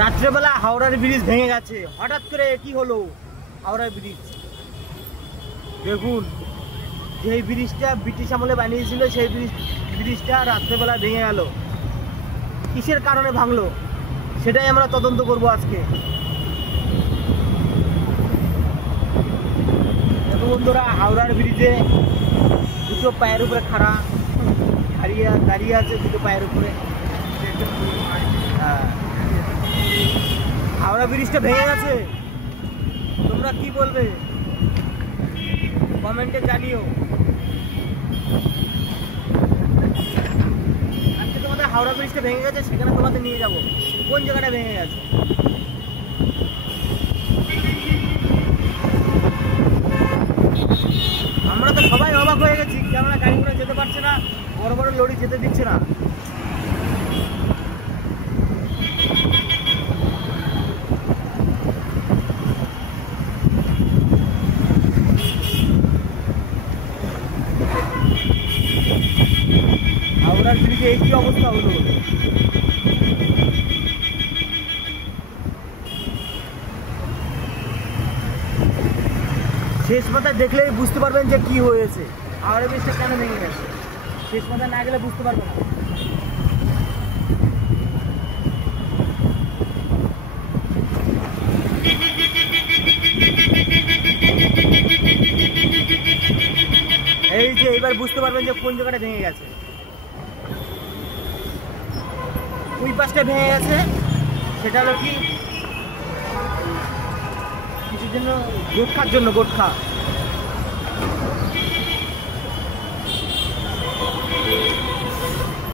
রাত্রেবেলা হাওড়ার ব্রিজ ভেঙে গেছে। হঠাৎ করে কি হলো হাওড়ার ব্রিজ? দেখুন, যেই ব্রিজটা ব্রিটিশ আমলে বানিয়েছিল সেই ব্রিজটা রাত্রেবেলা ভেঙে গেল। কিসের কারণে ভাঙলো সেটাই আমরা তদন্ত করব আজকে। দেখো বন্ধুরা, হাওড়ার ব্রিজে দুটো পায়ের উপরে খাড়া দাঁড়িয়ে আছে, দুটো পায়ের উপরে। হ্যাঁ, হাওড়া ব্রিজটা ভেঙে গেছে। তোমরা কি বলবে কমেন্টে জানিও। আজকে তোমাদের হাওড়া ব্রিজটা ভেঙে গেছে, সেখানে তোমাদের নিয়ে যাব। কোন জায়গাটা ভেঙে গেছে? আমরা তো সবাই অবাক হয়ে গেছি, কেননা গাড়ি ঘোড়া যেতে পারছে না, বড় বড় লরি যেতে দিচ্ছে না। হাওড়ার ব্রিজে এই কি অবস্থা হলো? শেষ মাথায় দেখলেই বুঝতে পারবেন যে কি হয়েছে, হাওড়া ব্রিজটা কেন ভেঙে গেছে। শেষ মাথায় না গেলে বুঝতে পারবেন না। এই যে এবার বুঝতে পারবেন যে কোন জায়গাটা ভেঙে গেছে। ওই পাশটা ভেঙে গেছে, সেটা হলো কি কিছুর জন্য, গোর্খার জন্য, গোর্খা।